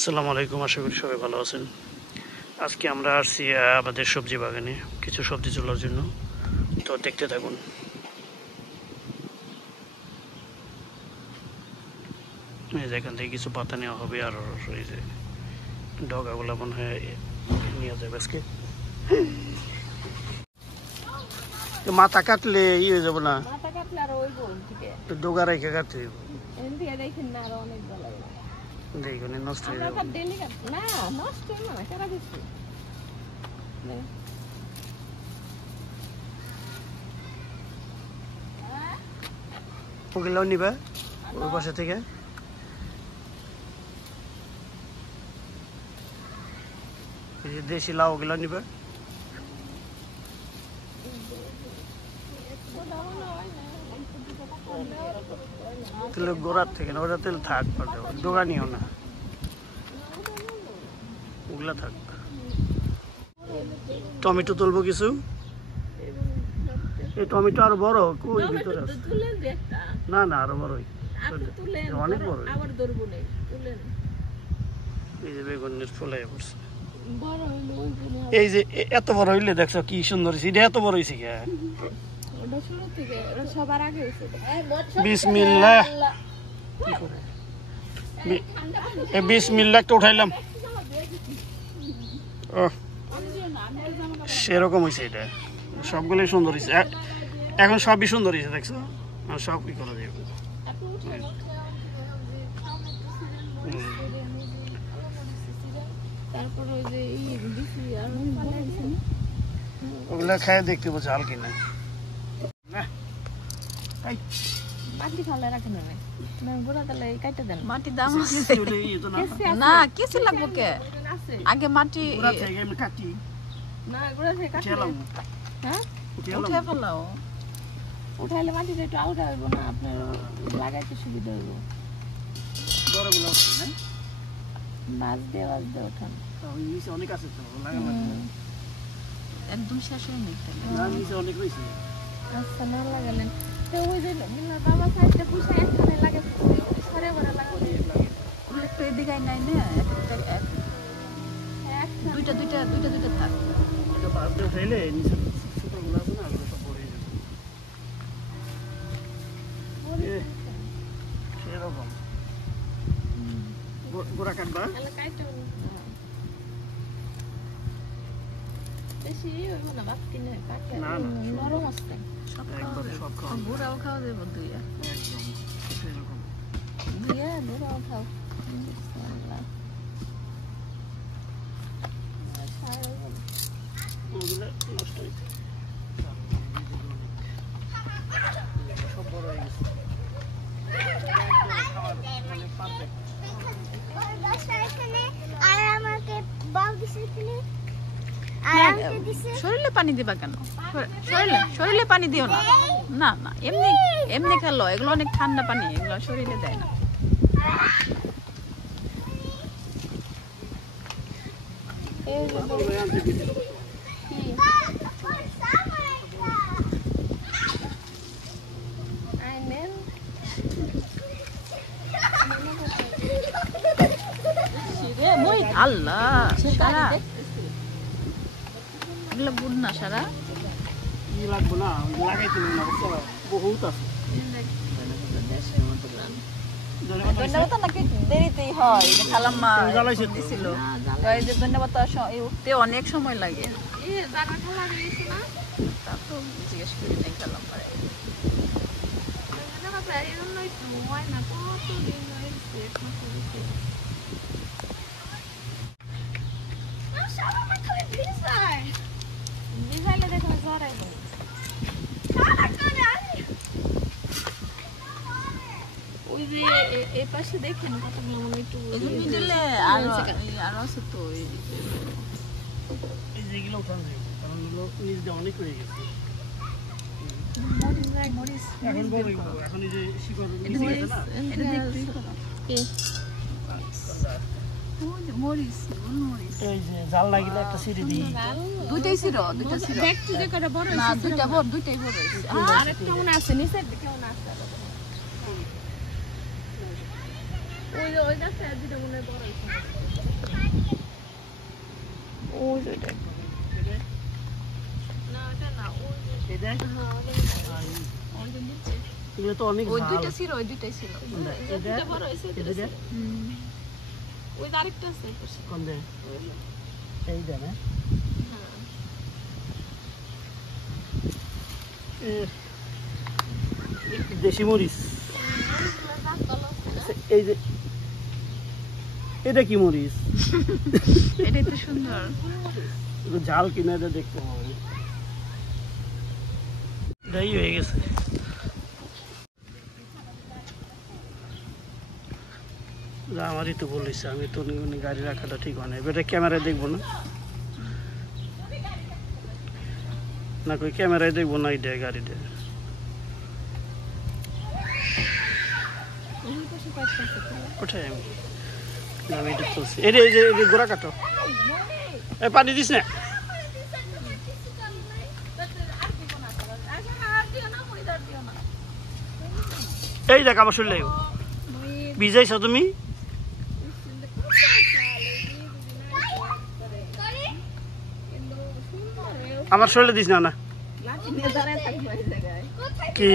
আসসালামু আলাইকুম, আশা করি সবাই ভালো আছেন। আজকে আমরা আসছি আমাদের সবজি বাগানে কিছু সবজি তোলার জন্য, তো দেখতে থাকুন। এই যে এখান থেকে কিছু পাতা নেওয়া হবে, আর এই যে ডগাগুলো মনে হয় নিয়ে যাবে আজকে। মাথা কাটলে হয়ে যাবো না, ডগা রেখে কাটতে হইব। দেখুন নষ্ট হয়ে যাবে। ওগুলাও নিবা ওই পাশে থেকে। এই যে দেশি লাউ ওগুলো নিবা। তেলের গোড়ার থেকে না, ওটা তেল থাক, ডোগা নিও না, ওগুলা থাক। টমেটো তুলবো কিছু। এই টমেটো আরো বড় কই ভিতরে আছে? না না, আরো বড়, অনেক বড়। এই যে বেগুনের ফুলে পড়ছে। এই যে এত বড় হইলে দেখছো কি সুন্দর হয়েছে, এটা এত বড় হয়েছে কে? বিসমিল্লাহ, বিসমিল্লাহ তো উঠাইলাম। সেরকম হয়েছে, এটা সবগুলোই সুন্দর হয়েছে। এখন সবই সুন্দর হয়েছে, দেখছো? সব কি করা যাবে। ওগুলা খায় দেখতে পাচ্ছি হাল কিনা। মাটি ফালে রাখেন না, গোড়া তালে কাটতে দেন। মাটি দাম না, কিছু লাগবো কে? আগে মাটি কাটি না, গোড়া থেকে কাটতে। হ্যাঁ, উঠে ফেলাও। উঠাইলে মাটিটা একটু আলগা হইব না, আপনার লাগাইতে সুবিধা হইব। বড়গুলো না বাজ দিয়ে ওঠান। অনেক আছে তো, লাগানো একদম শেষ হয়ে নেই। অনেক হয়েছে। আচ্ছা, না লাগালেন তো ওই যে মিনার বাবা সাইডটা পুষে একখানে লাগাতে সরে বড় লাগাতে তো এদিকে নাই না, দুইটা দুইটা দুইটা দুইটা থাক। এটা বাদ দিয়ে ফেলে নিচে ছোটগুলো আছে না, ওগুলো সব পড়ে যাবে। সেরকম গোড়া কাটবা। নরম আছে, বুড়াও খাওয়া যাবে দুইয়া। বুড়াও খাও। নষ্ট হয়েছে, সব বড় হয়ে গেছে। শরীরে পানি দিবা কেন? শরীরে পানি দিও না। না না, এমনি এমনি খেলো, এগুলো অনেক ঠান্ডা পানি, এগুলো শরীরে দেয় না। আল্লাহ, সারা এগুলো বুঝ না, সারা লাগবো না, লাগাইতে না, বহুত আছে। ধন্যবাদ নাকি দেরিতেই হয়, খালাম্মা দিছিল। ধন্যবাদ উঠতে অনেক সময় লাগে, তা তো জিজ্ঞেস করি নাই খালাম্মা। ভিজাইলে দেখো জড়াই ওই যে এই পাশে দেখেন কতগুলো মনে একটু মিডলে আর আছে তো। এই যেগুলো উঠান যায়, কারণ এগুলো নিচ দিয়ে অনেক হয়ে গেছে। এখন বড়, এখন এই যে শিকড় এই যে জাল লাগিলে একটা সিঁড়ি দিই। দুইটাই ছিল, দুইটা ছিল। দেখতে যে কটা বড় না, দুইটা বড়, দুইটাই বড় হইছে। আর একটা মনে আছে নিচের দিকে মনে আছে। ওই যে ওই গাছটা দুটো মনে বড় হইছে। এগুলো তো অনেক ওই ঝাল। দুইটা ছিল, ওই দুইটাই ছিল। কোনটা? এটা এটা বড় হইছে এটা যে? ওই আরেকটা আছে পাশে কোন দে? এই দে না? দেশি মরিচ। এই যে এটা কি মরিচ? এটাই তো সুন্দর। ঝাল কিনা এটা দেখতে হবে। এটাই হয়ে গেছে। আমারই তো বলেছে, আমি তো গাড়ি রাখাটা ঠিক হয় না। এটা ক্যামেরায় দেখবো না, না কই ক্যামেরায় দেখবো না। এটা গাড়িটা ওঠাই আমি এটা চলছি। এই যে গোড়া কাটো, এই পানি দিস না। এই দেখ আমার শরীরে ভিজাইছ তুমি। আমার শরীরে দিস না না কি